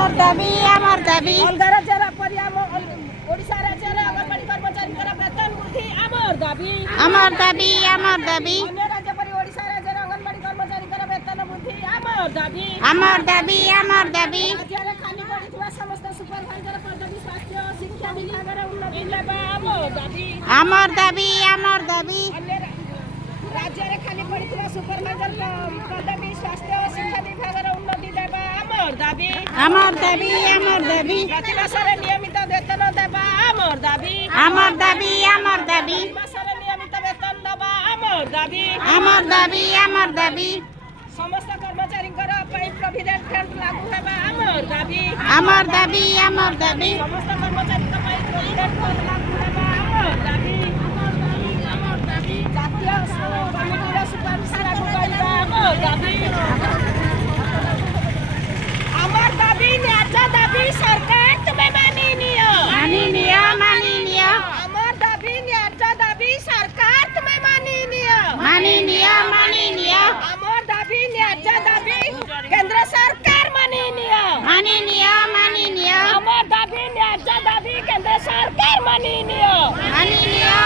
আমার দাবি আমার দাবি অলগা রাজ্যের পরি ওড়িশা রাজ্যের অঙ্গনবাড়ি কর্মচারীଙ୍କର বেতন বৃদ্ধি আমার দাবি আমার দাবি আমার দাবি ଅନ୍ୟ ରାଜ୍ୟ ପରି ଓଡ଼ିଶା ରାଜ୍ୟର ଅଙ୍ଗନବାଡି କର୍ମଚାରୀଙ୍କର ବେତନ ବୃଦ୍ଧି ଆମର ଦାବି আমার ଦାବି আমার ଦାବି ରାଜ୍ୟରେ ଖାଲି ପଡ଼ିଥିବା ସମସ୍ତ ସୁପରଭାଇଜର ପଦବୀ ସ୍ୱାସ୍ଥ୍ୟ ଓ ଶିକ୍ଷା ବିଭାଗର ଉନ୍ନତି ଦେବା ଆମର ଦାବି আমার ଦାବି আমার ଦାବି ଅନ୍ୟ ରାଜ୍ୟରେ ଖାଲି ପଡ଼ିଥିବା ସୁପରଭାଇଜର ପଦବୀ ସ୍ୱାସ୍ଥ୍ୟ ଓ ଶିକ୍ଷା ବିଭାଗର ଉନ୍ନତି ଦେବା ଆମର ଦାବି আমার ଦାବି আমার ଦାବି ପ୍ରତି ମାସରେ ନିୟମିତ ବେତନ ଦେବା ଆମର ଦାବି আমার ଦାବି আমার ଦାବି ମାସରେ ନିୟମିତ ବେତନ ଦେବା ଆମର ଦାବି আমার ଦାବି আমার ଦାବି ସମସ୍ତ କର୍ମଚାରୀଙ୍କର ପାଇଁ ପ୍ରୋଭିଡେଣ୍ଟ ଫଣ୍ଡ ଲାଗୁ ହେବା ଆମର ଦାବି আমার ଦାବି ଆମର ଦାବି ସମସ୍ତ କର୍ମଚାରୀଙ୍କ ପାଇଁ ପ୍ରୋଭିଡେଣ୍ଟ ଫଣ୍ଡ ଲାଗୁ ହେବା ଆମର ଦାବି ଆମର ଦାବି ଜାତୀୟ କମିଟିର ସୁପାରିଶ ଲାଗୁ କରିବା ଆମର ଦାବି ଆମର ଦାବି ନ୍ୟାଯ୍ୟ ଦାବି ସରକାର ତୁମେ ମାନି ନିଅ মানি নিও মানি নিও ଆମର ଦାବି ନ୍ୟାଯ୍ୟ ଦାବି ସରକାର ତୁମେ ମାନି ନିଅ মানি নিও মানি নিও ଆମର ଦାବି ନ୍ୟାଯ୍ୟ ଦାବି କେନ୍ଦ୍ର ସରକାର ମାନି ନିଅ মানি নিও মানি নিও আমার দাবি ন্যায্য দাবি কেন্দ্র সরকার মানি নিও মানি নিও